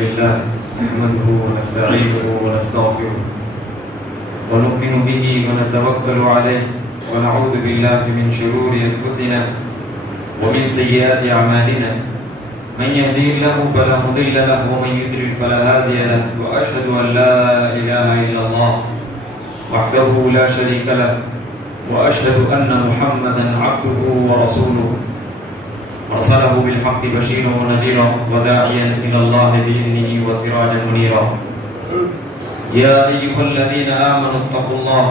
لله نحمده ونستعينه ونستغفره ونؤمن به ونتوكل عليه ونعوذ بالله من شرور أنفسنا ومن سيئات أعمالنا من يهدي الله فلا مضل له ومن يضلل فلا هادي له وأشهد أن لا إله إلا الله وحده لا شريك له وأشهد أن محمدا عبده ورسوله أرسله بالحق بشيرا ونذيرا وداعيا إلى الله بإذنه وسراجا منيرا يا أيها الذين آمنوا اتقوا الله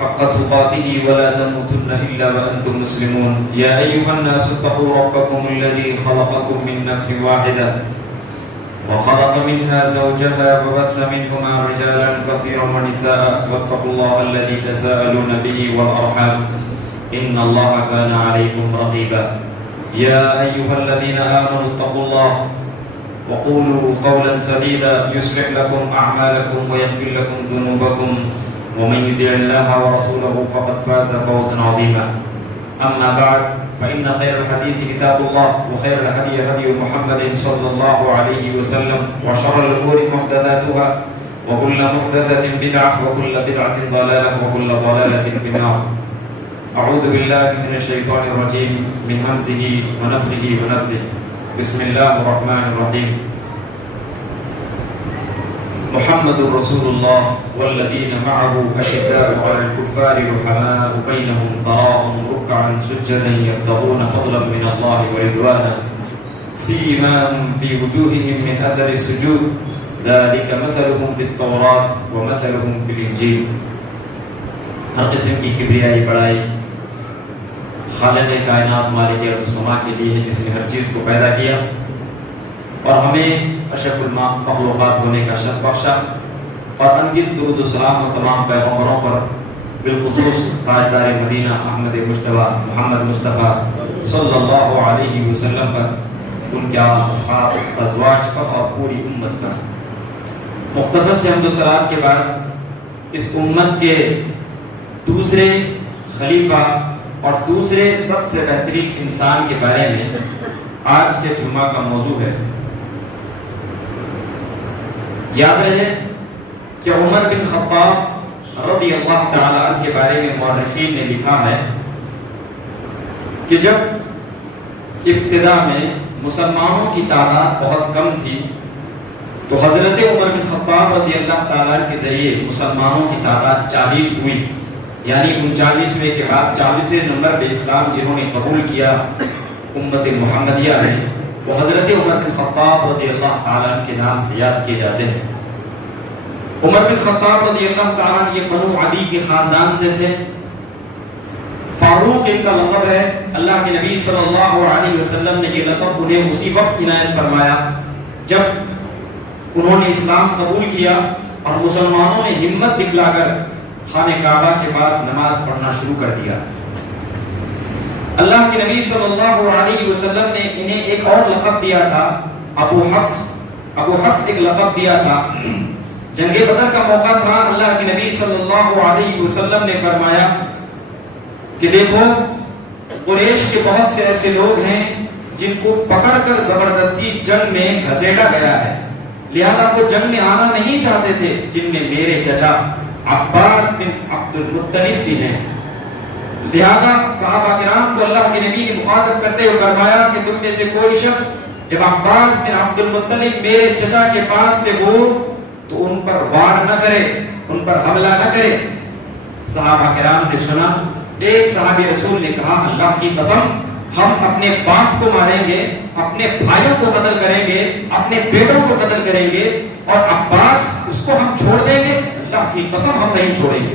حق تقاته ولا تموتن إلا وأنتم مسلمون يا أيها الناس اتقوا ربكم الذي خلقكم من نفس واحدة وخلق منها زوجها وبث منهما رجالا كثيرا ونساء واتقوا الله الذي تساءلون به والأرحام إن الله كان عليكم رقيبا يا أيها الذين آمنوا اتقوا الله وقولوا قولا سديدا يصلح لكم أعمالكم ويغفر لكم ذنوبكم ومن يطع الله ورسوله فقد فاز فوزا عظيما أما بعد فإن خير الحديث كتاب الله وخير الهدي هدي محمد صلى الله عليه وسلم وشر الأمور محدثاتها وكل محدثة بدعة وكل بدعة ضلالة وكل ضلالة في النار أعوذ بالله من الشيطان الرجيم من همزه ونفخه ونفثه بسم الله الرحمن الرحيم محمد رسول الله والذين معه أشداء على الكفار رحماء بينهم تراهم ركعا سجدا يبتغون فضلا من الله ورضوانا سيماهم في وجوههم من أثر السجود ذلك مثلهم في التوراة ومثلهم في الإنجيل. ہر قسم کی کبریائی بڑائی خالق کائنات مالک ارض و سما کے لیے ہے جس نے ہر چیز کو پیدا کیا اور ہمیں اشرف المخلوقات ہونے کا شرف بخشا اور انگت درود و سلام و تمام پیغمبروں پر بالخصوص تاجدار مدینہ احمد مجتبی محمد مصطفیٰ صلی اللہ علیہ وسلم پر ان کے آل اصحاب ازواج پر اور پوری امت پر. مختصر سے حمد و ثنا کے بعد اس امت کے دوسرے خلیفہ اور دوسرے سب سے بہترین انسان کے بارے میں آج کے جمعہ کا موضوع ہے. یاد رہے کہ عمر بن خطاب رضی اللہ تعالی عنہ کے بارے میں مورخین نے لکھا ہے کہ جب ابتدا میں مسلمانوں کی تعداد بہت کم تھی تو حضرت عمر بن خطاب رضی اللہ تعالی عنہ کے ذریعے مسلمانوں کی تعداد 40 ہوئی، یعنی 39ویں کے بعد 40ویں نمبر پہ اسلام جنہوں نے قبول کیا امت محمدیہ میں وہ حضرت عمر بن خطاب رضی اللہ تعالیٰ عنہ کے نام سے یاد کیے جاتے ہیں. عمر بن خطاب رضی اللہ تعالیٰ عنہ یہ بنو عدی کے خاندان سے تھے. فاروق ان کا لقب ہے. اللہ کے نبی صلی اللہ علیہ وسلم نے یہ لقب انہیں اسی وقت عنایت فرمایا جب انہوں نے اسلام قبول کیا اور مسلمانوں نے ہمت دکھلا کر خانہ کعبہ کے پاس نماز پڑھنا شروع کر دیا. اللہ کے نبی صلی اللہ علیہ وسلم نے انہیں ایک اور لقب دیا تھا، ابو حفص ایک لقب دیا تھا. جنگ بدر کا موقع تھا. اللہ کے نبی صلی اللہ علیہ وسلم نے فرمایا کہ دیکھو قریش کے بہت سے ایسے لوگ ہیں جن کو پکڑ کر زبردستی جنگ میں گھسیٹا گیا ہے، لہذا وہ جنگ میں آنا نہیں چاہتے تھے، جن میں میرے چچا عباس بن عبد المطلب بھی ہیں. لہذا صحابہ کرام کو اللہ کے نبی نے مخاطب کرتے ہوئے فرمایا کہ تم میں سے کوئی شخص جب عباس بن عبد المطلب میرے چچا کے پاس سے ہو تو ان پر وار نہ کرے، ان پر حملہ نہ کرے. صحابہ کرام نے سنا. ایک صحابی رسول نے کہا اللہ کی قسم ہم اپنے باپ کو ماریں گے، اپنے بھائیوں کو قتل کریں گے، اپنے بیٹوں کو قتل کریں گے اور عباس اس کو ہم چھوڑ دیں گے؟ اللہ کی قسم ہم نہیں چھوڑیں گے.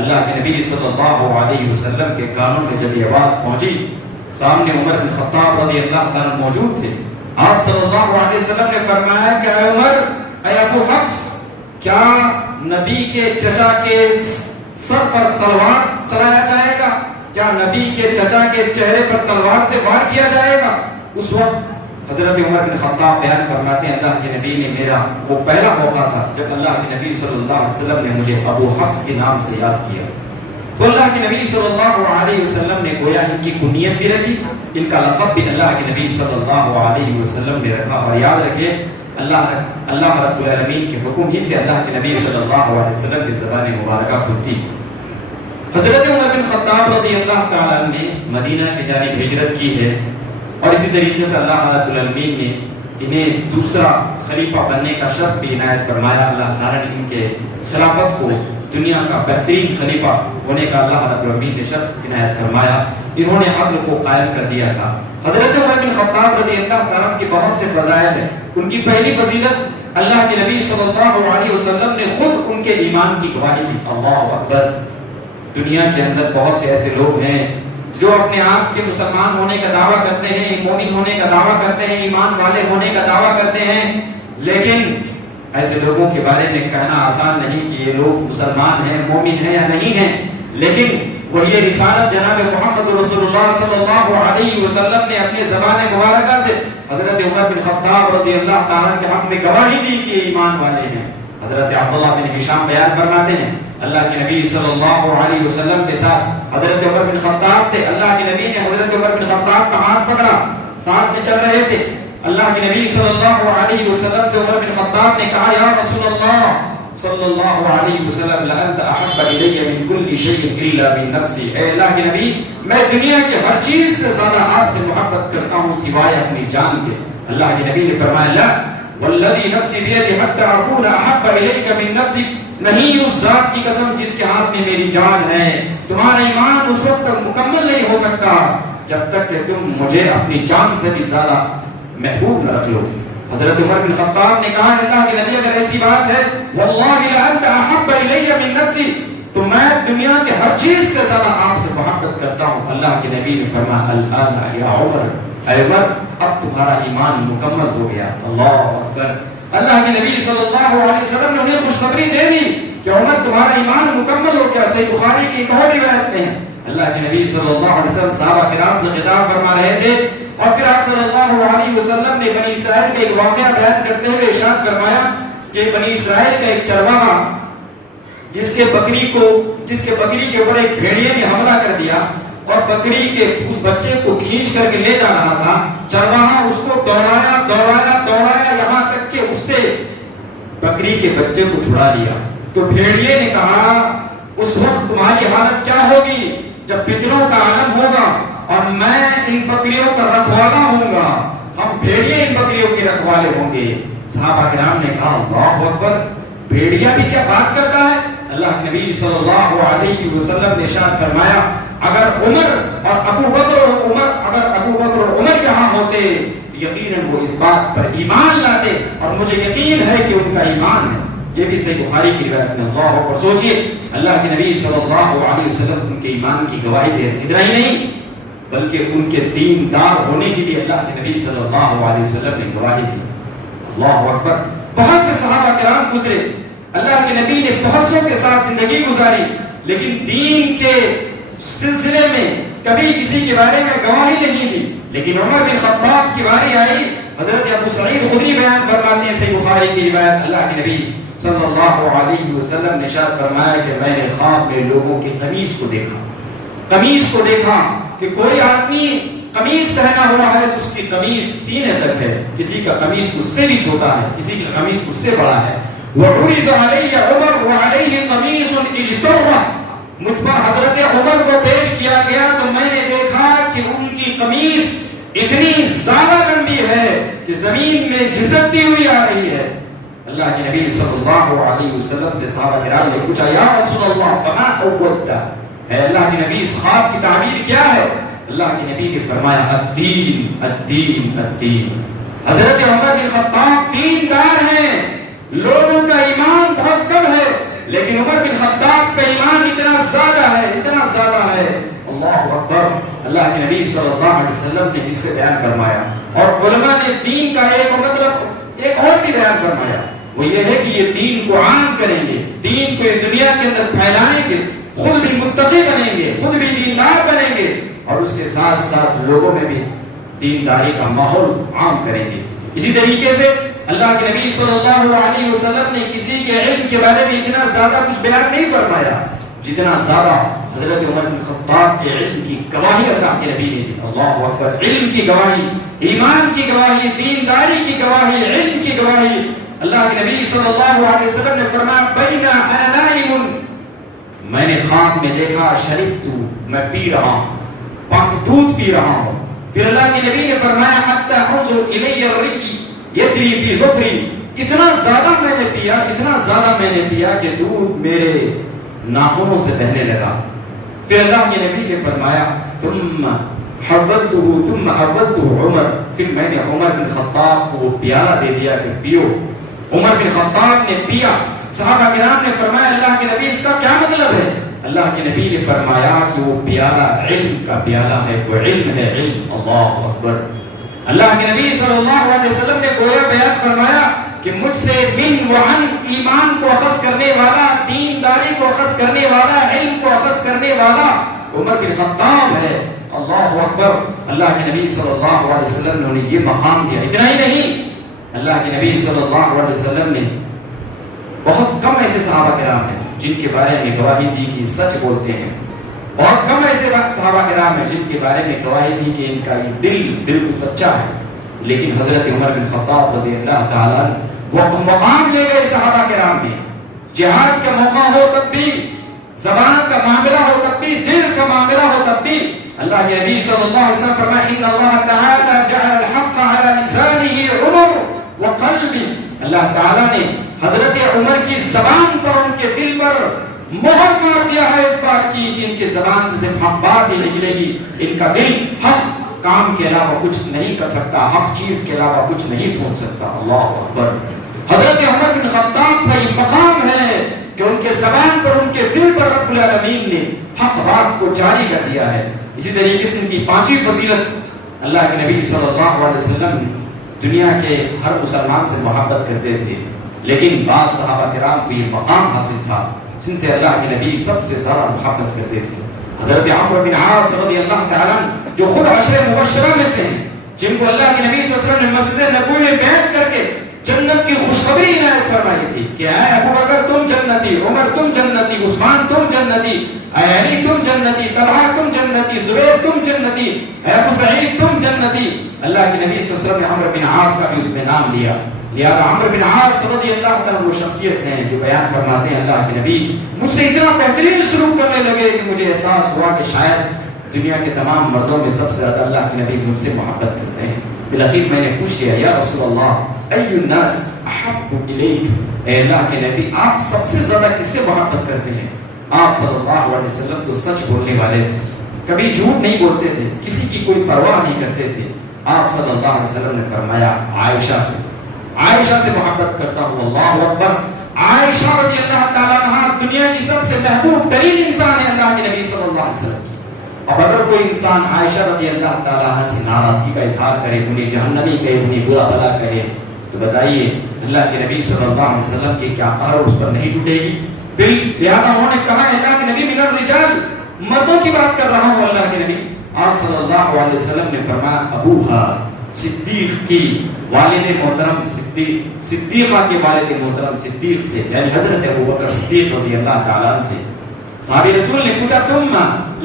اللہ کے نبی صلی اللہ علیہ وسلم کے کانوں میں جب یہ آواز پہنچی، سامنے عمر بن خطاب رضی اللہ تعالیٰ موجود تھے. آپ صلی اللہ علیہ وسلم نے فرمایا کہ اے عمر، اے ابو حفص، کیا نبی کے چچا کے سر پر تلوار چلایا جائے گا؟ کیا نبی کے چچا کے چہرے پر تلوار سے وار کیا جائے گا؟ اس وقت حضرت عمر بن خطاب بیان فرماتے ہیں اللہ کے نبی نے میرا وہ پہلا موقع تھا جب اللہ کے نبی صلی اللہ علیہ وسلم نے مجھے ابو حفص کے نام سے یاد کیا. تو اللہ کے نبی صلی اللہ علیہ وسلم نے گویا ان کی کنیت بھی رکھی، ان کا لقب بھی اللہ کے نبی صلی اللہ علیہ وسلم نے رکھا. اور یاد رکھے اللہ رب العالمین کے حکم ہی سے اللہ کے نبی صلی اللہ علیہ وسلم کی زبان مبارکہ کھلتی۔ حضرت عمر بن خطاب رضی اللہ تعالیٰ عنہ نے مدینہ کی جانب ہجرت کی ہے، اور اسی طریقے سے اللہ رب العالمین نے انہیں دوسرا خلیفہ بننے کا شرف بھی عنایت فرمایا۔ اللہ تعالیٰ نے ان کے خلافت کو دنیا کا بہترین خلیفہ ہونے کا اللہ رب العالمین نے شرف عنایت فرمایا۔ انہوں نے عدل کو قائم کر دیا تھا۔ حضرت عمر بن خطاب رضی اللہ تعالیٰ عنہ کی بہت سے فضائل ہیں۔ ان کی پہلی فضیلت، اللہ کے نبی صلی اللہ علیہ وسلم نے خود ان کے ایمان کی گواہی دی۔ اللہ اکبر! دنیا کے اندر بہت سے ایسے لوگ ہیں جو اپنے آپ کے مسلمان ہونے کا دعویٰ کرتے ہیں، مومن ہونے کا دعویٰ کرتے ہیں، ایمان والے ہونے کا دعویٰ کرتے ہیں، لیکن ایسے لوگوں کے بارے میں کہنا آسان نہیں کہ یہ لوگ مسلمان ہیں، مومن ہیں یا نہیں ہیں۔ لیکن وہی رسالت جناب محمد رسول اللہ صلی اللہ علیہ وسلم نے اپنے زبان مبارکہ سے حضرت عمر بن خطاب رضی اللہ تعالیٰ کے حق میں گواہی دی کہ ایمان والے ہیں۔ حضرت عبداللہ بن ہشام بیان فرماتے ہیں، اللہ کے نبی صلی اللہ علیہ وسلم کے ساتھ حضرت عمر بن خطاب تھے۔ اللہ کے نبی نے حضرت عمر بن خطاب کا ہاتھ پکڑا، ساتھ میں چل رہے تھے۔ اللہ کے نبی صلی اللہ علیہ وسلم سے عمر بن خطاب نے کہا، یا رسول اللہ صلی اللہ علیہ وسلم، لأنت احب الی من کل شیء الا من نفسی۔ اے اللہ کے نبی، میں دنیا کی ہر چیز سے زیادہ آپ سے محبت کرتا ہوں سوائے اپنی جان کے۔ اللہ کے نبی نے فرمایا، لا والذی نفسی بیدی حتی اکون احب الیک من نفسی، نہیں اس ذات کی قسم جس کے ہاتھ میں میری جان ہے، تمہارا ایمان اس وقت تک مکمل نہیں ہو سکتا جب تک کہ تم مجھے اپنی جان سے بھی زیادہ محبوب نہ رکھ لو۔ حضرت عمر بن خطاب نے کہا، اللہ کے نبی اگر ایسی بات ہے، واللہ لأنت احب الی من نفسی، تو میں دنیا کے ہر چیز سے زیادہ آپ سے محبت کرتا ہوں۔ اللہ کے نبی نے فرمایا، الآن یا عمر، اے عمر، اب تمہارا ایمان مکمل ہو گیا۔ اللہ اکبر! اللہ کے نبی صلی اللہ علیہ وسلم نے انہیں خوشخبری دے دی کہ عمر تمہارا ایمان مکمل ہو گیا۔ صحیح بخاری کی ایک اور روایت میں ہے، اللہ کے نبی صلی اللہ علیہ وسلم صحابہ کرام سے خطاب فرما رہے تھے، اور پھر آپ صلی اللہ علیہ وسلم نے بنی اسرائیل کا ایک واقعہ بیان کرتے ہوئے ارشاد فرمایا کہ بنی اسرائیل کا ایک چرواہا جس کے بکری کے اوپر ایک بھیڑیے نے حملہ کر دیا اور بکری کے اس بچے کو کھینچ کر کے لے جا رہا تھا، چرواہا اس کو دوڑایا یہاں تک کہ اس سے بکری کے بچے کو چھڑا لیا۔ تو بھیڑیے نے کہا، اس وقت تمہاری حالت کیا ہوگی جب فتنوں کا عالم ہوگا اور میں ان بکریوں کا رکھوالا ہوں گا، ہم بھیڑیے ان بکریوں کے رکھوالے ہوں گے۔ صحابہ کرام نے کہا، اللہ اکبر! بھیڑیا بھی کیا بات کرتا ہے؟ اللہ کے نبی صلی اللہ علیہ وسلم نے ارشاد فرمایا، اگر ابو بکر اور عمر یہاں ہوتے یقیناً وہ اس بات پر ایمان لاتے، اور مجھے یقین ہے کہ ان کا ایمان ہے۔ یہ بھی صحیح بخاری کی روایت میں۔ اللہ اکبر! سوچئے، اللہ کے نبی صلی اللہ علیہ وسلم ان کے ایمان کی گواہی دے رہے ہیں۔ اتنا ہی نہیں بلکہ ان کے دیندار ہونے کی بھی اللہ کے نبی صلی اللہ علیہ وسلم نے گواہی دی۔ اللہ اکبر! بہت سے صحابہ کرام گزرے، اللہ کے نبی نے بہت سو کے ساتھ زندگی گزاری، لیکن دین کے سلسلے میں کبھی کسی کے بارے میں گواہی نہیں دی۔ لیکن عمر بن خطاب کی باری آئی، حضرت ابو سعید خدری بیان فرماتے ہیں، صحیح بخاری کی روایت، اللہ کے نبی صلی اللہ علیہ وسلم نے ارشاد فرمایا کہ میں نے خواب میں لوگوں کی قمیص کو دیکھا کہ کوئی آدمی قمیص پہنا ہوا ہے تو اس کی قمیص سینے تک ہے، کسی کا قمیص اس سے بھی چھوٹا ہے، کسی کا قمیص اس سے بڑا ہے۔ وعرض علی عمر وعلیہ قمیص اجترہ، مجھ پر حضرت عمر کو پیش کیا گیا تو میں نے دیکھا کہ ان کی قمیص اتنی زیادہ لمبی ہے کہ زمین میں گھسٹتی ہوئی آ رہی ہے۔ اللہ کے نبی صلی اللہ علیہ وسلم سے صحابہ کرام نے پوچھا، یا رسول اللہ فما اولت، اے اللہ کے نبی اس خواب کی تعبیر کیا ہے؟ اللہ کے نبی نے فرمایا، الدین الدین الدین۔ حضرت عمر بن خطاب دیندار ہیں، لوگوں کا ایمان بہت کم ہے، لیکن عمر بن خطاب کا ایمان اتنا زیادہ ہے۔ اللہ اکبر! اللہ کے نبی صلی اللہ علیہ وسلم نے اس سے بیان فرمایا، اور علماء نے دین کا ایک اور بھی بیان فرمایا، وہ یہ ہے کہ یہ دین کو عام کریں گے، دین کو دنیا کے اندر پھیلائیں گے، خود بھی متقی بنیں گے، خود بھی دیندار بنیں گے، اور اس کے ساتھ ساتھ لوگوں میں بھی دینداری کا ماحول عام کریں گے۔ اسی طریقے سے اللہ کے نبی صلی اللہ علیہ وسلم نے کسی کے علم کے بارے میں اتنا زیادہ کچھ بیان نہیں فرمایا جتنا زیادہ حضرت عمر بن خطاب کے علم کی گواہی اللہ کے نبی نے دی۔ اللہ اکبر! علم کی گواہی ایمان کی گواہی، دینداری کی گواہی، علم کی گواہی۔ اللہ کے نبی صلی اللہ علیہ وسلم نے فرمایا بین انا نائم، میں نے خواب میں دیکھا شربت، میں پی رہا ہوں، دودھ پی رہا ہوں۔ پھر اللہ کے نبی نے فرمایا حتی انظر الی الرئی یجری فی ظفری، اتنا زیادہ میں نے پیا، اتنا زیادہ میں نے پیا کہ دودھ میرے ناخنوں سے بہنے لگا۔ پھر اللہ کے نبی نے فرمایا ثم حولته ثم حولته عمر، پھر میں نے عمر بن خطاب کو پیالہ دے دیا کہ پیو۔ عمر بن خطاب نے پیا۔ صحابہ کرام نے فرمایا اللہ کے نبی اس کا کیا مطلب ہے؟ اللہ کے نبی نے فرمایا کہ وہ پیالہ علم کا پیالہ ہے، وہ علم ہے، علم۔ اللہ اکبر۔ اللہ کے نبی صلی اللہ علیہ وسلم نے گویا بیان فرمایا کہ مجھ سے من وعن، ایمان کو اخذ کرنے والا، دینداری کو اخذ کرنے والا، علم کو اخذ کرنے والا عمر بن خطاب ہے۔ اللہ اکبر۔ اللہ کے نبی صلی اللہ علیہ وسلم نے انہیں یہ مقام دیا۔ اتنا ہی نہیں، اللہ کے نبی صلی اللہ علیہ وسلم نے بہت کم ایسے صحابہ کرام ہیں جن کے بارے میں گواہی دی کہ سچ بولتے ہیں، بہت کم ایسے صحابہ کرام ہیں جن کے بارے میں گواہی دی کہ ان کا یہ دل بالکل سچا ہے، لیکن حضرت عمر بن خطاب رضی اللہ تعالیٰ وہ مقام لے گئے صحابہ کرام میں۔ جہاد کا موقع ہو تب بھی، زبان کا معاملہ ہو تب بھی، دل کا معاملہ ہو تب بھی اللہ کے نبی صلی اللہ علیہ وسلم فرمایا ان اللہ تعالی جعل الحق على لسانه عمر وقلب، اللہ تعالیٰ نے حضرت عمر کی زبان پر، ان کے دل پر مہر مار دیا ہے اس بات کی کہ ان کے زبان سے صرف حق بات ہی نکلے گی، ان کا دل حق کام کے علاوہ کچھ نہیں کر سکتا، حق چیز کے علاوہ کچھ نہیں سوچ سکتا۔ اللہ اکبر۔ حضرت عمر بن خطاب کا یہ مقام ہے کہ ان کے زبان پر، ان کے دل پر رب العالمین نے حق بات کو جاری کر دیا ہے۔ اسی طریقے سے ان کی پانچویں فضیلت، اللہ کے نبی صلی اللہ علیہ وسلم دنیا کے ہر مسلمان سے محبت کرتے تھے، لیکن بعض صحابہ کرام کو یہ مقام حاصل تھا جن سے اللہ کے نبی سب سے زیادہ محبت کرتے تھے۔ حضرت عمرو بن عاص رضی اللہ تعالیٰ جو خود عشر مبشرہ میں سے ہیں، جن کو اللہ کے نبی صلی اللہ علیہ وسلم نے مسجد نبوی میں بیعت کر کے جنت کی خوشخبری عنایت فرمائی تھی کہ اے ابو بکر تم جنتی، عمر تم جنتی، عثمان تم جنتی، اے علی تم جنتی، طلحہ تم جنتی، زبیر تم جنتی، اے ابو سعید تم جنتی۔ اللہ کے نبی صلی اللہ علیہ وسلم نے عمرو بن عاص کا بھی اس میں نام لیا۔ لہذا عمرو بن عاص رضی اللہ تعالیٰ وہ شخصیت ہیں جو بیان فرماتے ہیں اللہ کے نبی مجھ سے اتنا بہترین سلوک کرنے لگے کہ مجھے احساس ہوا کہ شاید دنیا کے تمام مردوں میں سب سے زیادہ اللہ کے نبی مجھ سے محبت کرتے ہیں۔ بالآخر میں نے پوچھ لیا یا رسول اللہ ای الناس احب الیک، اے اللہ کے نبی آپ سب سے زیادہ کس سے محبت کرتے ہیں؟ آپ صلی اللہ علیہ وسلم تو سچ بولنے والے تھے، کبھی جھوٹ نہیں بولتے تھے، کسی کی کوئی پرواہ نہیں کرتے تھے۔ آپ صلی اللہ علیہ وسلم نے فرمایا عائشہ سے، عائشہ سے محبت کرتا ہوں۔ اللہ اکبر۔ عائشہ رضی اللہ تعالیٰ عنہا دنیا کی سب سے محبوب ترین انسان ہے اللہ کے نبی صلی اللہ علیہ وسلم کی۔ اب اگر کوئی انسان عائشہ رضی اللہ تعالیٰ عنہ سے ناراضگی کا اظہار کرے، انہیں جہنمی کہے، انہیں برا بھلا کہے، تو بتائیے اللہ کے نبی صلی اللہ علیہ وسلم کی کیا قہر اس پر نہیں ٹوٹے گی؟ پھر لہذا انہوں نے کہا اللہ کے نبی من الرجال، مردوں کی بات کر رہا ہوں اللہ کے نبی۔ آپ صلی اللہ علیہ وسلم نے فرمایا ابوہا، صدیق کی والد محترم صدیقہ کے والد محترم صدیق سے، یعنی حضرت ابوبکر صدیق رضی اللہ تعالیٰ عنہ سے۔ صحابی رسول نے پوچھا ثم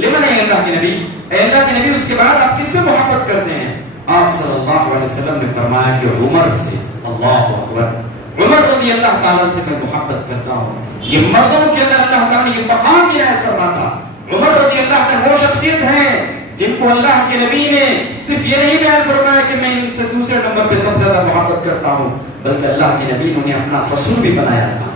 لمن، اے اللہ کے نبی، اے اللہ کے نبی اس کے بعد آپ کس سے محبت کرتے ہیں؟ آپ صلی اللہ علیہ وسلم نے فرمایا کہ عمر سے۔ اللہ اکبر۔ عمر رضی اللہ تعالیٰ سے میں محبت کرتا ہوں۔ یہ مردوں کے اندر اللہ تعالیٰ نے یہ مقام دیا ہے فرماتا۔ عمر رضی اللہ تعالیٰ وہ شخصیت ہیں جن کو اللہ کے نبی نے صرف یہ نہیں بیان فرمایا کہ میں ان سے دوسرے نمبر پہ سب سے زیادہ محبت کرتا ہوں، بلکہ اللہ کے نبی نے انہیں اپنا سسر بھی بنایا تھا،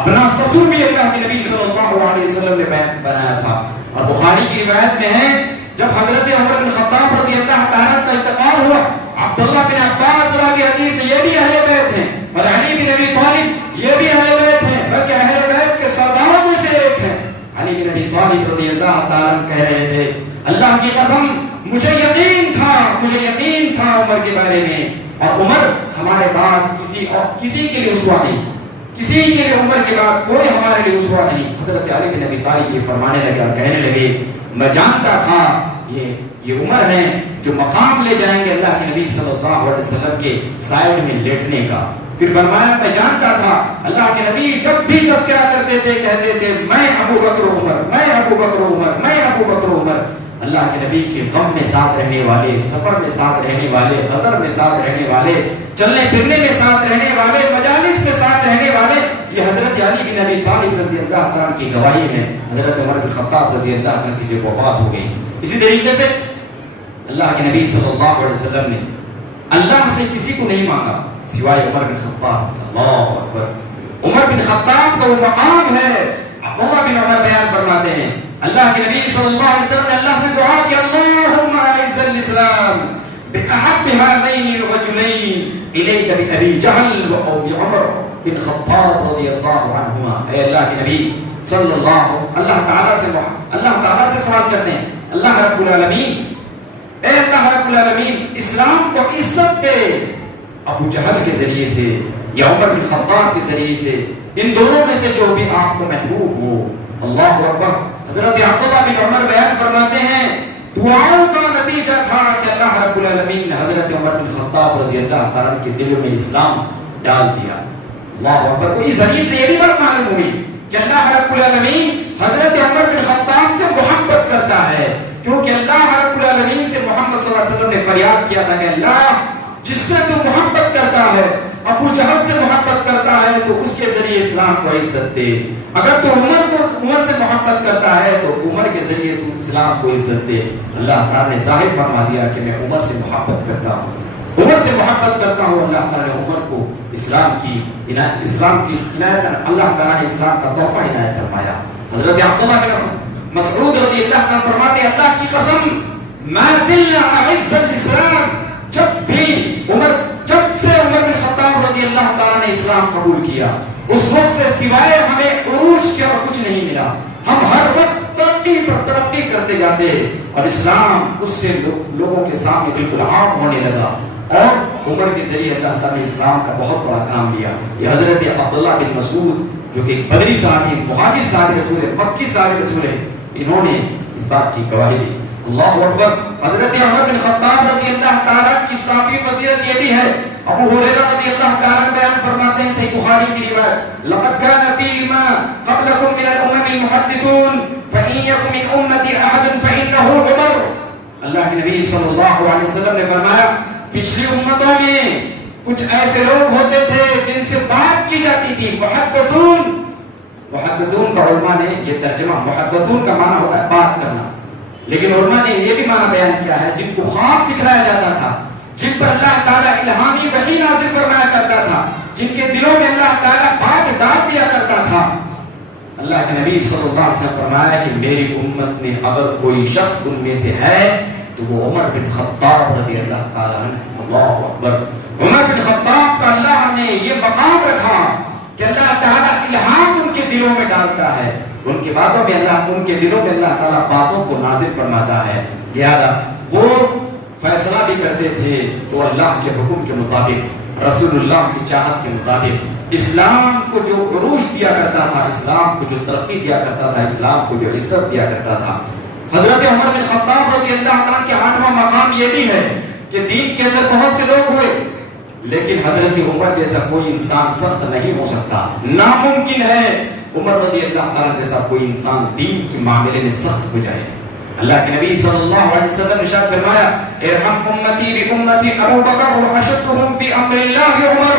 اپنا سسر بھی اللہ کے نبی صلی اللہ علیہ وسلم نے بنایا تھا۔ اور بخاری کی روایت میں ہے جب حضرت عمر بن خطاب رضی اللہ تعالیٰ کا انتقال ہوا، عبداللہ بن عباس راوی حدیث یہ بھی اہل بیت ہیں، اور علی بن ابی طالب یہ بھی اہل بیت ہیں، بلکہ اہل بیت کے سرداروں میں سے ایک ہیں۔ علی بن ابی طالب رضی اللہ تعالیٰ کہہ رہے تھے اللہ کی قسم مجھے یقین تھا عمر کے بارے میں، اور عمر ہمارے بعد کسی کے لیے رسوا نہیں، کسی کے لیے عمر کے بعد کوئی ہمارے لیے رسوا نہیں۔ حضرت علی بن ابی طالب یہ فرمانے لگے اور کہنے لگے میں جانتا تھا یہ عمر ہیں جو مقام لے جائیں گے اللہ کے نبی صلی اللہ علیہ وسلم کے سائیڈ میں لیٹنے کا۔ پھر فرمایا میں جانتا تھا اللہ کے نبی جب بھی تذکرہ کرتے تھے کہتے تھے میں ابو بکر عمر، میں ابو بکر عمر، میں ابو بکر عمر۔ اللہ کے نبی کے غم میں ساتھ رہنے والے، سفر میں ساتھ رہنے والے، حضر میں ساتھ رہنے والے، چلنے پھرنے میں ساتھ رہنے والے، مجالس میں ساتھ رہنے والے، یہ حضرت علی بن ابی طالب رضی اللہ تعالیٰ کی گواہی ہے۔ حضرت عمر بن خطاب رضی اللہ عنہ کی جو وفات ہو گئی، اسی طریقے سے اللہ کے نبی صلی اللہ علیہ وسلم نے اللہ سے کسی کو نہیں مانگا سوائے عمر بن خطاب۔ اللہ اکبر! عمر بن خطاب کا وہ مقام ہے، عبداللہ بن عمر بیان فرماتے ہیں اللہ کے نبی صلی اللہ علیہ وسلم نے اللہ سے دعا کہ اللہم اعز الاسلام بأحب هذین الرجلین الیک بأبی جہل و عمر بن خطاب رضی اللہ عنہما۔ اے اللہ کے نبی صلی اللہ تعالیٰ سے سوال کرتے ہیں، اللہ رب العالمین، اے اللہ رب العالمین، اسلام کو عزت دے ابو جہل کے ذریعے سے یا عمر بن خطاب کے ذریعے سے، ان دونوں میں سے جو بھی آپ کو محبوب ہو۔ اللہ اکبر! حضرت عبداللہ بن عمر بیان فرماتے ہیں دعاؤں کا نتیجہ تھا کہ اللہ رب العالمین نے حضرت عمر بن خطاب رضی اللہ تعالیٰ کے دلوں میں اسلام ڈال دیا۔ اللہ اکبر! تو اس ذریعے سے یہ بھی بات معلوم ہوئی کہ اللہ رب العالمین حضرت عمر بن خطاب سے محبت کرتا ہے، کیونکہ اللہ رب العالمین سے محمد صلی اللہ علیہ وسلم نے فریاد کیا تھا کہ اللہ جس سے تو محبت کرتا ہے، ابو جہل سے محبت کرتا ہے، تو اس کے ذریعے اسلام کو عزت دے۔ اگر تو عمر سے محبت کرتا ہے تو عمر کے ذریعے تو اسلام کو عزت دے۔ اللہ تعالیٰ نے ظاہر فرما دیا کہ میں عمر سے محبت کرتا ہوں، عمر سے محبت کرتا ہوں۔ اللہ تعالیٰ نے عمر کو اسلام کی عنایت، اللہ تعالیٰ نے اسلام کا تحفہ عنایت فرمایا۔ حضرت عبداللہ بن مسعود رضی اللہ عنہ فرماتے ہیں اللہ کی قسم ما زلنا اعز الاسلام، جب سے عمر بن خطاب رضی اللہ تعالیٰ نے اسلام قبول کیا، اس وقت سے سوائے ہمیں عروج کے اور کچھ نہیں ملا، ہم ہر وقت ترقی پر ترقی کرتے جاتے، اور اسلام اس سے لوگوں کے سامنے بالکل عام ہونے لگا، اور عمر کے ذریعے اللہ تعالیٰ نے اسلام کا بہت بڑا کام لیا۔ یہ حضرت عبداللہ بن مسعود جو کہ ایک بدری صحابی، مہاجر صحابی رسول ہے، مکی صحابی رسول ہے، انہوں نے اس بات کی گواہی دی۔ اللہ اکبر! حضرت عمر بن خطاب رضی اللہ تعالیٰ کی صحابی فضیلت یہ بھی ہے، ابو ہریرہ رضی اللہ تعالیٰ بیان فرماتے ہیں صحیح بخاری کی روایت، لقد كان فيما قبلكم من الامم المحدثون فان يكن من امتي احد فانه عمر۔ اللہ کے نبی صلی اللہ علیہ وسلم نے فرمایا پچھلی امتوں میں کچھ ایسے لوگ ہوتے تھے جن سے بات کی جاتی تھی، محدثون کا علماء نے یہ ترجمہ، محدثون کا معنی ہوتا ہے بات کرنا، لیکن علماء نے یہ بھی معنی بیان کیا ہے جن کو خواب دکھلایا جاتا تھا، جن پر اللہ تعالیٰ الہامی وحی نازل فرمایا کرتا تھا، جن کے دلوں میں اللہ تعالیٰ بات ڈال دیا کرتا تھا۔ اللہ کے نبی صلی اللہ علیہ وسلم فرمایا کہ میری امت میں اگر کوئی شخص ان میں سے ہے تو وہ عمر بن خطاب رضی اللہ تعالیٰ عنہ۔ اللہ اکبر! عمر بن خطاب کا اللہ نے یہ مقام رکھا کہ اللہ تعالیٰ الہام ان کے دلوں میں ڈالتا ہے، ان کے باتوں میں ان کے دلوں میں اللہ تعالیٰ باتوں کو نازل فرماتا ہے، لہذا وہ فیصلہ بھی کرتے تھے تو اللہ کے حکم کے مطابق، رسول اللہ کی چاہت کے مطابق، اسلام کو جو عروج دیا کرتا تھا، اسلام کو جو ترقی دیا کرتا تھا، اسلام کو جو عزت دیا کرتا تھا۔ حضرت عمر بن خطاب رضی اللہ عنہ کے 8واں مقام یہ بھی ہے کہ دین کے اندر بہت سے لوگ ہوئے، لیکن حضرت عمر جیسا کوئی انسان سخت نہیں ہو سکتا، ناممکن ہے عمر رضی اللہ عنہ جیسا کوئی انسان دین کے معاملے میں سخت ہو جائے۔ اللہ کے نبی صلی اللہ علیہ وسلم نے ارشاد فرمایا ارحم امتی بامتی ابو بکر واشدهم فی امر اللہ عمر،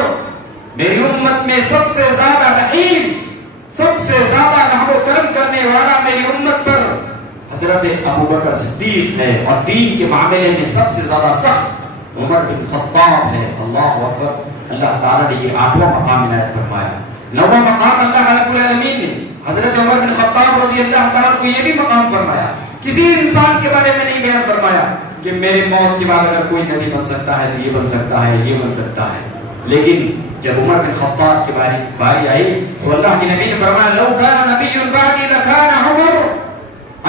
میری امت میں سب سے زیادہ رحیم، سب سے زیادہ رحم و کرم کرنے والا میری امت پر حضرت ابو بکر صدیق ہے، اور دین کے معاملے میں سب سے زیادہ سخت عمر بن خطاب ہے۔ اللہ اکبر! اللہ تعالیٰ نے یہ 8واں مقام عنایت فرمایا۔ 9واں مقام اللہ رب العالمین نے حضرت عمر بن خطاب رضی اللہ تعالیٰ کو یہ بھی مقام فرمایا، کسی انسان کے بارے میں نہیں بیان فرمایا کہ میرے موت کے بعد اگر کوئی نبی بن سکتا ہے تو یہ بن سکتا ہے، یہ بن سکتا ہے، لیکن جب عمر بن خطاب کی باری آئی تو اللہ کے نبی نے فرمایا لو کان نبی بعدی لکان عمر،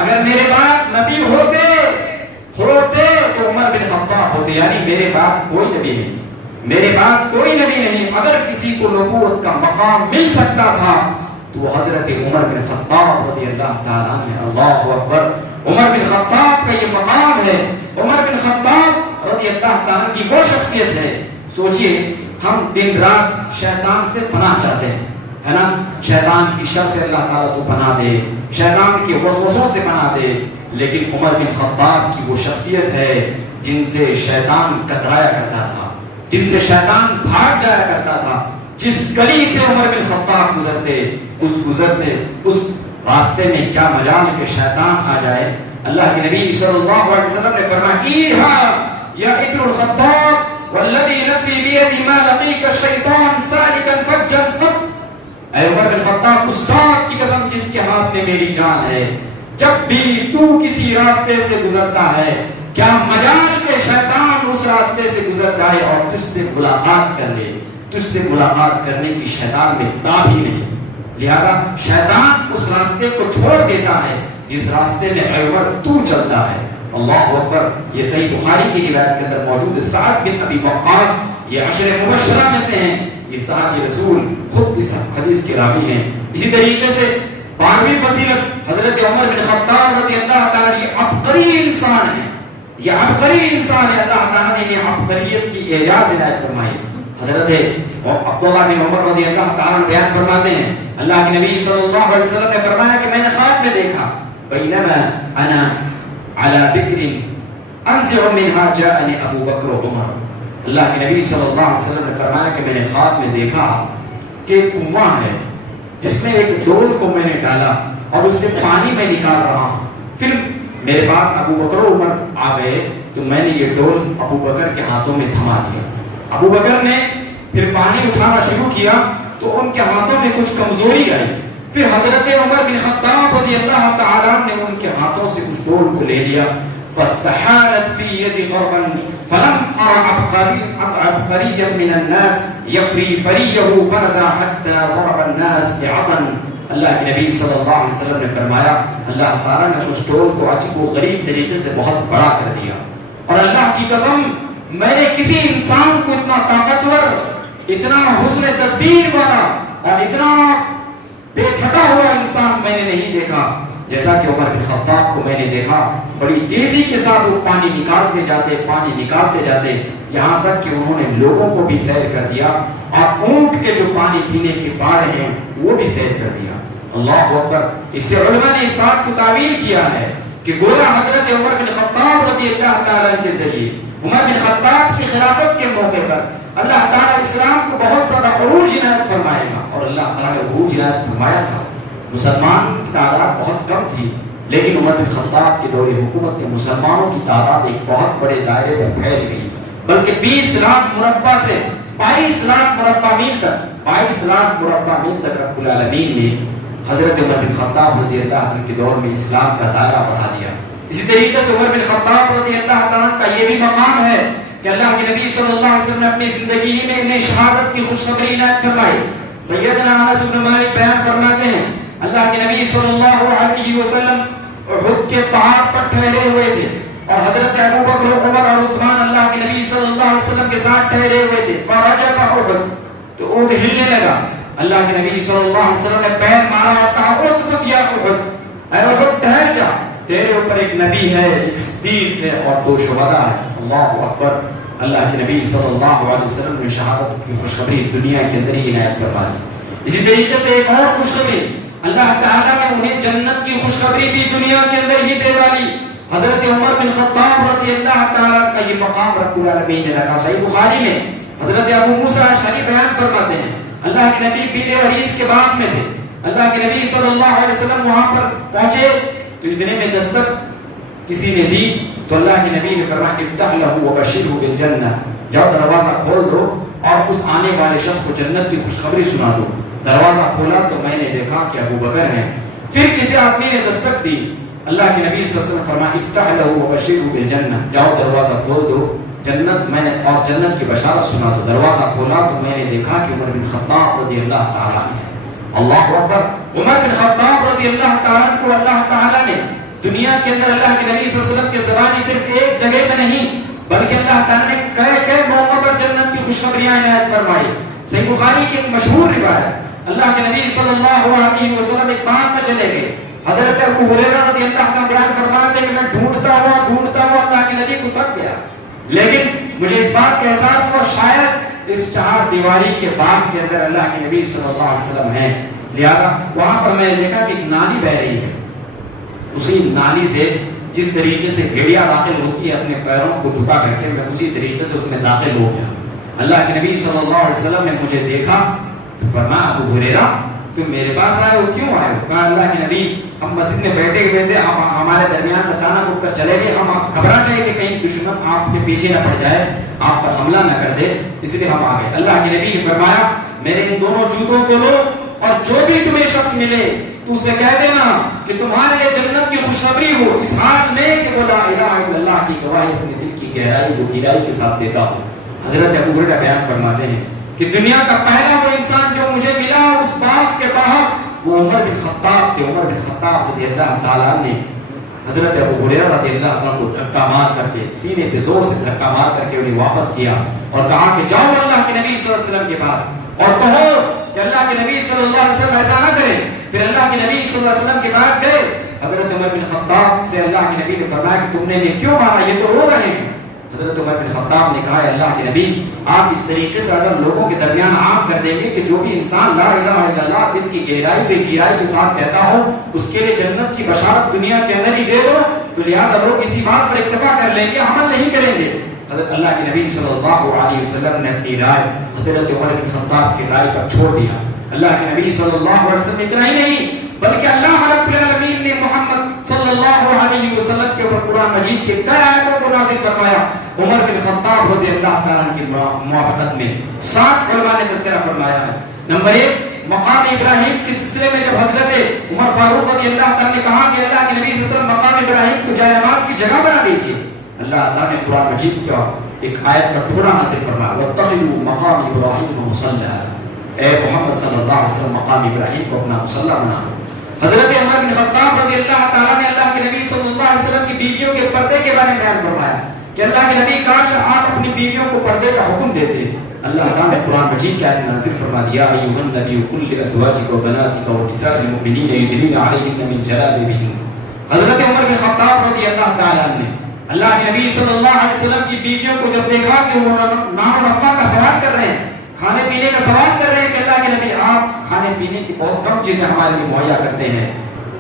اگر میرے بعد نبی ہوتے تو عمر بن خطاب ہوتے، یعنی میرے بعد کوئی نبی نہیں، میرے بعد کوئی نبی نہیں، اگر کسی کو نبوت کا مقام مل سکتا تھا تو وہ حضرت عمر بن خطاب رضی اللہ تعالیٰ عنہ۔ اللہ اکبر! عمر بن خطاب کا یہ مقام ہے، عمر بن خطاب رضی اللہ تعالیٰ کی وہ شخصیت ہے۔ سوچئے ہم دن رات شیطان سے پناہ چاہتے ہیں، ہے نا، شیطان کی شر سے اللہ تعالیٰ تو پناہ دے، شیطان کے وسوسوں سے پناہ دے، لیکن عمر بن خطاب کی وہ شخصیت ہے جن سے شیطان کترایا کرتا تھا، جن سے شیطان بھاگ جایا کرتا تھا۔ جس گلی سے عمر بن خطاب گزرتے اس راستے میں کیا مجال کہ شیطان آ جائے۔ اللہ کے نبی صلی اللہ علیہ وسلم نے فرمایا ایہا یا ابن الخطاب والذی نفسی بیدی ما لقیک الشیطان سالکا فجا قط، اے عمر بن خطاب اس ذات کی قسم جس کے ہاتھ میں میری جان ہے، جب بھی تو کسی راستے سے گزرتا ہے کیا مجال کہ شیطان اس راستے سے گزر جائے اور تجھ سے ملاقات کر لے، تجھ سے ملاقات کرنے کی شیطان میں تاب ہی نہیں۔ لہذا شیطان اس راستے کو چھوڑ دیتا ہے جس راستے میں اے عمر تو چلتا ہے۔ اللہ اکبر۔ یہ صحیح بخاری کی روایت کے اندر موجود ہے۔ سعد بن ابی وقاص یہ عشر مبشرہ میں سے ہیں، یہ صحابی رسول خود اس حدیث کے راوی ہیں۔ اسی طریقے سے 12ویں فضیلت حضرت عمر بن خطاب رضی اللہ تعالیٰ یہ عبقری انسان ہے، یہ عبقری انسان ہے۔ اللہ تعالیٰ نے یہ عبقریت کی اعجاز عنایت فرمائی۔ حضرت عبداللہ بن عمر رضی اللہ تعالیٰ بیان فرماتے ہیں اللہ کے نبی صلی اللہ علیہ وسلم نے فرمایا کہ میں نے خواب میں دیکھا بینما انا علی بکر انزع منها جاءنی ابو بکر و عمر۔ اللہ کے نبی صلی اللہ علیہ وسلم نے فرمایا کہ میں نے خواب میں دیکھا کہ ایک کنواں ہے جس میں ایک ڈول کو میں نے ڈالا اور اس سے پانی میں نکال رہا ہوں، پھر میرے پاس ابو بکر و عمر آ گئے تو میں نے یہ ڈول ابو بکر کے ہاتھوں میں تھما دیا۔ ابو بکر نے پھر پانی اٹھانا شروع کیا تو ان کے ہاتھوں میں کچھ کمزوری آئی، پھر حضرت عمر بن خطاب رضی اللہ تعالیٰ نے ان کے ہاتھوں سے اس ڈول کو لے لیا۔ فاستحالت في يدي ضربا فلم أرى عبقريا من الناس يفري فريه فنزع حتى ضرب الناس بعطن۔ اللہ کے نبی صلی اللہ علیہ وسلم نے فرمایا اللہ تعالیٰ نے اس ڈول کو عجیب و غریب طریقے سے بہت بڑا کر دیا، اور اللہ کی قسم میں نے کسی انسان کو اتنا طاقتور، اتنا حسن تدبیر والا اور اتنا بے تھکا ہوا انسان میں نے نہیں دیکھا جیسا کہ عمر بن خطاب کو میں نے دیکھا۔ بڑی تیزی کے ساتھ وہ پانی نکالتے جاتے یہاں تک کہ انہوں نے لوگوں کو بھی سیر کر دیا اور اونٹ کے جو پانی پینے کے باڑ ہیں وہ بھی سیر کر دیا۔ اللہ اکبر۔ اس سے علماء نے اس بات کو تعویل کیا ہے کہ گویا حضرت عمر بن خطاب رضی اللہ تعالیٰ کے ذریعے عمر بن خطاب کی خلافت کے موقع پر اللہ تعالیٰ اسلام کو بہت زیادہ عروج عنایت فرمائے گا، اور اللہ تعالیٰ نے عروج عنایت فرمایا تھا۔ مسلمان کی تعداد بہت کم تھی، لیکن عمر بن خطاب کے دور حکومت میں مسلمانوں کی تعداد ایک بہت بڑے دائرے میں پھیل گئی، بلکہ 20 لاکھ مربع سے 22 لاکھ مربع میل تک رب العالمین نے حضرت عمر بن خطاب رضی اللہ عنہ کے دور میں اسلام کا دائرہ بڑھا دیا۔ اسی طریقے سے عمر بن خطاب رضی اللہ تعالیٰ کا یہ بھی مقام ہے کہ اللہ کے نبی صلی اللہ علیہ وسلم نے اپنی زندگی میں انہیں شہادت کی خوشخبری عنایت فرمائی۔ سیدنا انس بن مالک بیان فرماتے ہیں اللہ کے نبی صلی اللہ علیہ وسلم احد کے پہاڑ پر ٹھہرے ہوئے تھے اور حضرت ابو بکر عمر اور عثمان اللہ کے نبی صلی اللہ علیہ وسلم کے ساتھ ٹھہرے ہوئے تھے۔ فرجف احد، تو احد ہلنے لگا۔ اللہ کے نبی صلی اللہ علیہ وسلم نے پیر مارا اور کہا اثبت یا احد، اے احد ٹھہر جا، تیرے اوپر ایک نبی ہے، ایک صدیق ہے اور 2 شہداء ہیں۔ اللہ اکبر۔ اللہ کے نبی صلی اللہ علیہ وسلم نے شہادت کی خوشخبری دنیا کے اندر ہی عنایت فرما دی۔ اسی طریقے سے ایک اور خوشخبری اللہ تعالیٰ نے انہیں جنت کی خوشخبری بھی دنیا کے اندر ہی دے ڈالی۔ حضرت عمر بن خطاب رضی اللہ تعالیٰ کا یہ مقام رب العالمین نے رکھا۔ صحیح بخاری میں حضرت ابو موسیٰ اشعری بیان فرماتے ہیں اللہ کے نبی بیل حریث کے باغ میں تھے، اللہ کے نبی صلی اللہ علیہ وسلم وہاں پر پہنچے تو اتنے میں دستک کسی نے دی تو اللہ کے نبی نے فرمایا افتح لہ وبشرہ بالجنہ، جاؤ دروازہ کھول دو اور اس آنے والے شخص کو جنت کی خوشخبری سنا دو۔ دروازہ کھولا تو میں نے دیکھا کہ ابو بکر ہیں۔ پھر کسی آدمی نے دستک دی، اللہ کے نبی صلی اللہ علیہ وسلم فرمایا افتح لہ وبشرہ بالجنہ، جاؤ دروازہ کھول دو جنت میں نے اور جنت کی بشارت سنا دو۔ دروازہ کھولا تو میں نے دیکھا کہ عمر بن خطاب رضی اللہ تعالیٰ نے۔ اللہ اکبر۔ عمر بن خطاب رضی اللہ تعالیٰ کو اللہ تعالیٰ نے دنیا کے اندر اللہ کے نبی صلی اللہ علیہ وسلم کے زبانی صرف ایک جگہ پہ نہیں بلکہ اللہ تعالیٰ نے کئی موقع پر جنت کی خوشخبریاں عنایت فرمائی۔ صحیح بخاری کی ایک مشہور روایت، اللہ کے نبی صلی اللہ علیہ وسلم ایک باغ میں چلے گئے، حضرت ابو ہریرہ رضی اللہ عنہ بیان فرماتے ہیں کہ میں ڈھونڈتا ہوا اللہ کے نبی کو تک گیا، لیکن مجھے اس بات کا احساس ہوا شاید اس 4 دیواری کے باغ کے اندر اللہ کے نبی صلی اللہ علیہ وسلم ہیں، لہذا وہاں پر میں نے دیکھا کہ ایک نالی بہ رہی ہے، اسی نالی سے جس طریقے سے بھیڑیا داخل ہوتی ہے اپنے پیروں کو جھکا کر کے، میں اسی طریقے سے اس میں داخل ہو گیا۔ اللہ کے نبی صلی اللہ علیہ وسلم نے مجھے دیکھا تو فرمایا ابو ہریرہ تم میرے پاس آئے ہو، کیوں آئے ہو؟ کہا اللہ کے نبی ہم مسجد میں بیٹھے ہوئے تھے، ہمارے درمیان سے اچانک اٹھ کر چلے گئے، ہم گھبرا گئے کہ کہیں دشمن آپ کے پیچھے نہ پڑ جائے، آپ پر حملہ نہ کر دے، اس لیے ہم آ گئے۔ اللہ کے نبی نے فرمایا میرے ان دونوں جوتوں کو لو اور جو بھی تمہیں شخص ملے تو اسے کہہ دینا کہ تمہارے لیے جنت کی خوشخبری ہو، اس حال میں کہ وہ لا الہ الا اللہ کی گواہی اپنے دل کی گہرائی کے ساتھ دیتا ہو۔ حضرت ابو ہریرہ بیان فرماتے ہیں کہ دنیا کا پہلا وہ انسان جو مجھے ملا اس باغ کے باہر وہ عمر بن خطاب تھے۔ عمر بن خطاب رضی اللہ تعالیٰ نے حضرت ابو ہریرہ رضی اللہ تعالیٰ کو دھکا مار کر کے، سینے پہ زور سے دھکا مار کر کے انہیں واپس کیا اور کہا کہ جاؤ اللہ کے نبی صلی اللہ علیہ وسلم کے پاس اور کہو کہ اللہ کے نبی صلی اللہ علیہ وسلم ایسا نہ کرے۔ پھر اللہ کے نبی صلی اللہ علیہ وسلم کے پاس گئے، حضرت عمر بن خطاب سے اللہ کے نبی نے فرمایا کہ تم نے انہیں کیوں مارا، یہ تو رو رہے ہیں۔ حضرت عمر بن خطاب نے کہا اللہ کے نبی آپ اس طریقے سے اگر لوگوں کے درمیان عام کر دیں گے کہ جو بھی انسان لا الہ الا اللہ دل کی گہرائی کے ساتھ کہتا ہو اس کے لیے جنت کی بشارت دنیا کے اندر ہی دے دو، تو لہٰذا لوگ اسی بات پر اتفاق کر لیں گے، عمل نہیں کریں گے۔ حضرت اللہ کے نبی صلی اللہ علیہ وسلم نے اپنی رائے حضرت عمر بن خطاب کی رائے پر چھوڑ دیا۔ اللہ کے نبی صلی اللہ علیہ وسلم اتنا ہی نہیں بلکہ اللہ رب العالمین نے محمد صلی اللہ علیہ وسلم کے اوپر قرآن مجید کے کئی آیتوں کو نازل فرمایا۔ عمر بن خطاب رضی اللہ تعالیٰ کی موافقت میں 7 علماء نے تذکرہ فرمایا ہے۔ نمبر 1 مقام ابراہیم کے سلسلے میں جب حضرت عمر فاروق رضی اللہ تعالیٰ نے کہا کہ اللہ کے نبی صلی اللہ علیہ وسلم مقام ابراہیم کو جائے نماز کی جگہ بنا دیجیے، اللہ تعالیٰ نے قرآن مجید کا ایک آیت کا ٹکڑا نازل فرمایا وَاتَّخِذُوا مَقَامَ إِبْرَاهِيمَ مُصَلًّى، اے محمد صلی اللہ علیہ وسلم مقام ابراہیم کو اپنا مصلی بنا۔ حضرت عمر بن خطاب رضی اللہ تعالیٰ نے اللہ کے نبی صلی اللہ علیہ وسلم کی بیویوں کے پردے کے بارے میں بیان فرمایا کہ اللہ کے نبی کاش آپ اپنی بیویوں کو پردے کا حکم دیتے۔ اللہ تعالیٰ نے قرآن مجید کی آیت نازل فرما دیا ایھا النبی قل لازواجک وبناتک ونساء المؤمنین یدنین علیہن من جلابیبہن۔ حضرت عمر بن خطاب رضی اللہ تعالیٰ نے اللہ کے نبی صلی اللہ علیہ وسلم کی بیویوں کو جب دیکھا کہ وہ نان و نفع کا سوال کر رہے ہیں، کھانے پینے کا سوال کر رہے ہیں کہ اللہ کے نبی آپ کھانے پینے کی بہت کم چیزیں ہمارے لیے مہیا کرتے ہیں،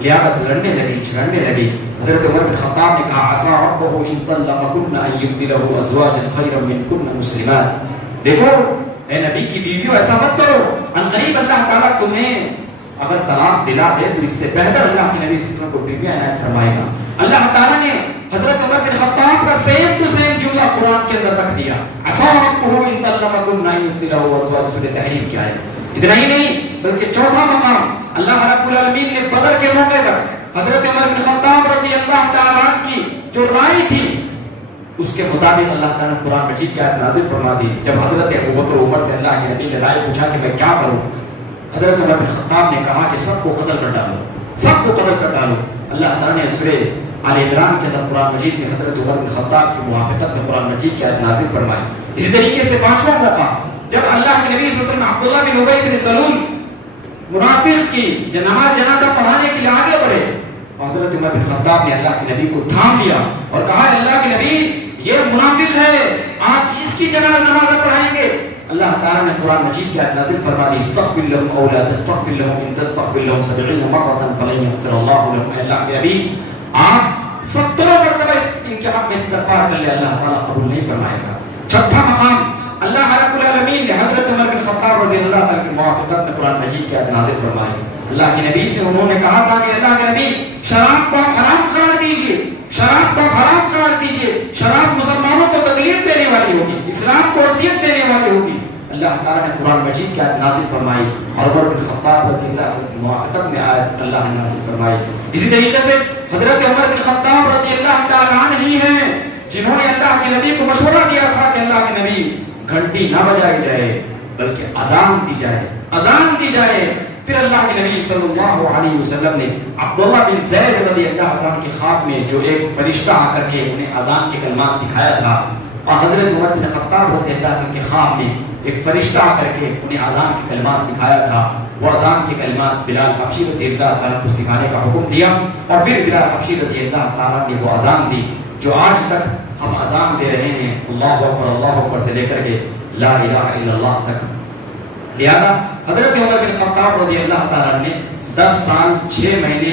لہذا لڑنے لگی جھگڑنے لگی۔ حضرت عمر بن خطاب نے کہا عسى ربه ان طلقكن ان يبدله ازواجا خيرا منكن مسلمات۔ دیکھو اے نبی کی بیویوں ایسا مت کرو، ان قریب اللہ تعالیٰ تمہیں اگر طلاق دلا دے تو اس سے بہتر اللہ کے نبی صلی اللہ علیہ وسلم کو بیویاں عنایت فرمائے گا۔ اللہ تعالیٰ نے حضرت عمر بن خطاب کا سیم ٹو سیم جملہ قرآن کے اندر رکھ دیا عسى ربه ان طلقكن ان يبدله ازواجا، سورۃ تحریم کی آیت۔ اتنا ہی نہیں بلکہ چوتھا مقام اللہ رب العالمین نے بدر کے موقع پر حضرت عمر بن خطاب رضی اللہ تعالیٰ کی جو رائے تھی اس کے مطابق اللہ تعالیٰ نے قرآن مجید کی آیت نازل فرما دی۔ جب حضرت ابوبکر عمر سے اللہ کے نبی نے رائے پوچھا کہ میں کیا کروں، حضرت عمر بن خطاب نے کہا کہ سب کو قتل کر ڈالو، سب کو قتل کر ڈالو۔ اللہ تعالیٰ نے سورہ آل عمران کے اندر قرآن مجید میں حضرت عمر بن خطاب کی موافقت میں قرآن مجید کی آیت نازل فرمائی۔ اسی طریقے سے 5واں موقع جب اللہ کے نبی صلی اللہ علیہ وسلم عبداللہ بن ابی بن سلول منافق کی نماز جنازہ پڑھانے کے لیے آگے بڑھے، حضرت عمر بن خطاب نے اللہ کے نبی کو تھام لیا اور کہا اللہ کے نبی یہ منافق ہے، آپ اس کی جنازہ نماز پڑھائیں گے؟ اللہ تعالیٰ نے قرآن مجید کی آیت نازل فرما دی استغفر لهم او لا تستغفر لهم ان تستغفر لهم 70 مرة فلن يغفر الله لهم۔ اللہ کے نبی آپ 70 مرتبہ ان کے حق میں استغفار کر لے، اللہ تعالیٰ قبول نہیں فرمائے گا۔ چھٹا مقام اللہ رب العالمین نے حضرت عمر بن خطاب رضی اللہ تعالیٰ کی موافقت میں قرآن مجید کی آیت نازل فرمائی۔ اللہ کے نبی سے انہوں نے کہا تھا کہ اللہ کے نبی شراب کو آپ حرام قرار دیجیے، شراب کو آپ حرام قرار دیجیے، شراب مسلمانوں کو تکلیف دینے والی ہوگی، اسلام کو اذیت دینے والی ہوگی۔ اللہ تعالیٰ نے قرآن مجید کی آیت نازل فرمائی اور عمر بن خطاب رضی اللہ تعالیٰ کی موافقت میں آیت اللہ نے نازل فرمائی۔ اسی طریقے سے حضرت عمر بن خطاب رضی اللہ تعالیٰ عنہ ہی ہیں جنہوں نے اللہ کے نبی کو مشورہ دیا تھا کہ اللہ کے نبی گھنٹی نہ بجائی جائے بلکہ اذان دی جائے، اذان دی جائے۔ پھر اللہ کے نبی صلی اللہ علیہ وسلم نے عبداللہ بن زید رضی اللہ عنہ کے خواب میں جو ایک فرشتہ آ کر کے انہیں اذان کے کلمات سکھایا تھا، اور حضرت عمر بن خطاب رضی اللہ عنہ کے خواب میں ایک فرشتہ آ کر کے انہیں اذان کے کلمات سکھایا تھا، وہ اذان کے کلمات بلال حبشی رضی اللہ تعالیٰ کو سکھانے کا حکم دیا، اور پھر بلال حبشی رضی اللہ تعالیٰ نے وہ اذان دی جو آج تک ہم اذان دے رہے ہیں اللہ اکبر سے لے کر کے لا الہ الا اللہ تک۔ لہذا حضرت عمر بن خطاب رضی اللہ تعالیٰ نے 10 سال 6 مہینے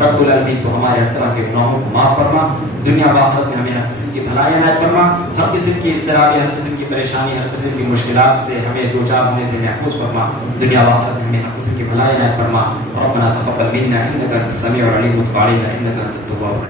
رب العالمین تو ہمارے ہر طرح کے گناہوں کو معاف فرما، دنیا و آخرت میں ہمیں ہر قسم کی بھلائی عنایت فرما، ہر قسم کی اضطرابی، ہر قسم کی پریشانی، ہر قسم کی مشکلات سے ہمیں دو چار ہونے سے محفوظ فرما، دنیا و آخرت میں ہمیں ہر قسم کی بھلائی عنایت فرما۔ ربنا تقبل منا انك انت السميع العليم وتب علينا انك انت التواب الرحيم۔